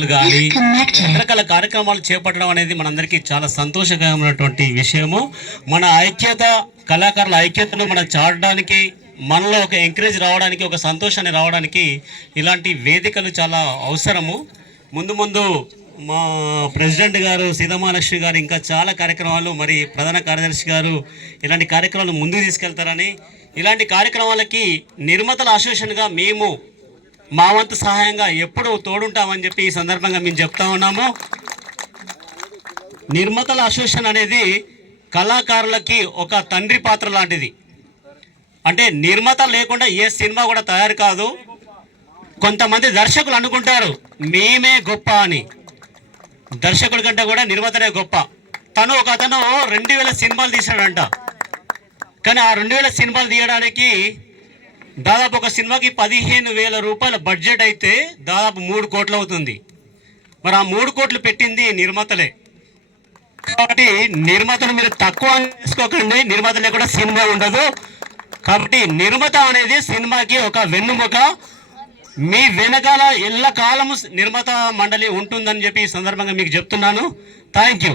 కానీ రకరకాల కార్యక్రమాలు చేపట్టడం అనేది మనందరికీ చాలా సంతోషకరమైనటువంటి విషయము. మన ఐక్యత, కళాకారుల ఐక్యతను మనం చాటడానికి, మనలో ఒక ఎంకరేజ్ రావడానికి, ఒక సంతోషాన్ని రావడానికి ఇలాంటి వేదికలు చాలా అవసరము. ముందు ముందు మా ప్రెసిడెంట్ గారు సీతమహాలక్ష్మి గారు ఇంకా చాలా కార్యక్రమాలు, మరి ప్రధాన కార్యదర్శి గారు ఇలాంటి కార్యక్రమాలు ముందుకు తీసుకెళ్తారని, ఇలాంటి కార్యక్రమాలకి నిర్మాతల అసోసియేషన్గా మేము మా వంతు సహాయంగా ఎప్పుడు తోడుంటామని చెప్పి ఈ సందర్భంగా మేము చెప్తా ఉన్నాము. నిర్మాతల అసోసియేషన్ అనేది కళాకారులకి ఒక తండ్రి పాత్ర లాంటిది. అంటే నిర్మాత లేకుండా ఏ సినిమా కూడా తయారు కాదు. కొంతమంది దర్శకులు అనుకుంటారు మేమే గొప్ప అని. దర్శకుడి కంటే కూడా నిర్మాతనే గొప్ప. ఒక అతను 2000 సినిమాలు తీశాడంట. కానీ ఆ 2000 సినిమాలు తీయడానికి దాదాపు ఒక సినిమాకి 15,000 రూపాయల బడ్జెట్ అయితే దాదాపు 3 కోట్లు అవుతుంది. మరి ఆ 3 కోట్లు పెట్టింది నిర్మాతలే. కాబట్టి నిర్మాతను మీరు తక్కువ చేసుకోకండి. నిర్మాత లేకుండా సినిమా ఉండదు. కాబట్టి నిర్మాత అనేది సినిమాకి ఒక వెన్నుముక. మీ వెనకాల ఎల్లకాలము నిర్మాత మండలి ఉంటుందని చెప్పి ఈ సందర్భంగా మీకు చెప్తున్నాను. Thank you.